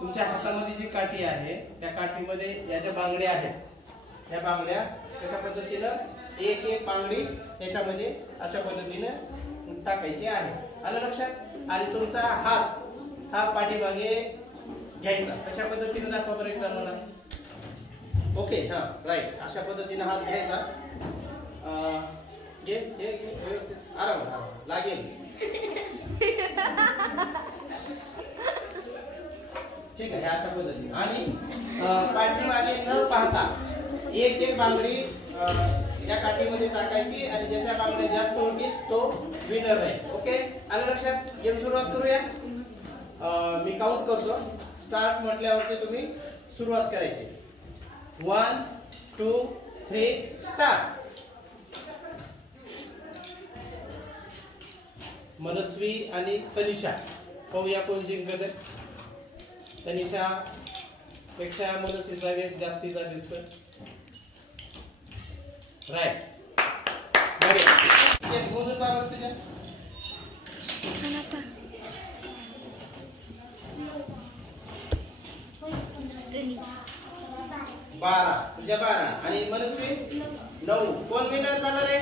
तुमच्या हातामध्ये जी काठी आहे त्या काठीमध्ये या ज्या बांगड्या आहेत या बांगड्या कशा पद्धतीनं एक एक बांगडी त्याच्यामध्ये अशा पद्धतीनं टाकायची आहे. आलं लक्षात? आणि तुमचा हात हा पाठीमागे घ्यायचा. कशा पद्धतीने दाखवा बरं एकदा मला. ओके, हा राईट. अशा पद्धतीने हात घ्यायचा. घे घे घे व्यवस्थित आराम लागेल. ठीक आहे, अशा पद्धतीने. आणि पाठीमागे न पाहता एक एक बांगडी या काठीमध्ये टाकायची आणि ज्याच्या बांगड्या जास्त होतील तो विनर राहील. ओके, आलं लक्षात? गेम सुरुवात करूया. मी काउंट करतो. स्टार्ट म्हटल्यावरती तुम्ही सुरुवात करायची. 1 2 3 स्टार्ट. मनस्वी आणि तनिषा, पाहूया कोण जिंकत. तनिषा पेक्षा मनस्वीचा वेग जास्तीचा दिसतोय. राईट. मोजून बाबा तुझ्या 12 तुझ्या 12 आणि मनस्वी 9. कोण विनर झाला रे?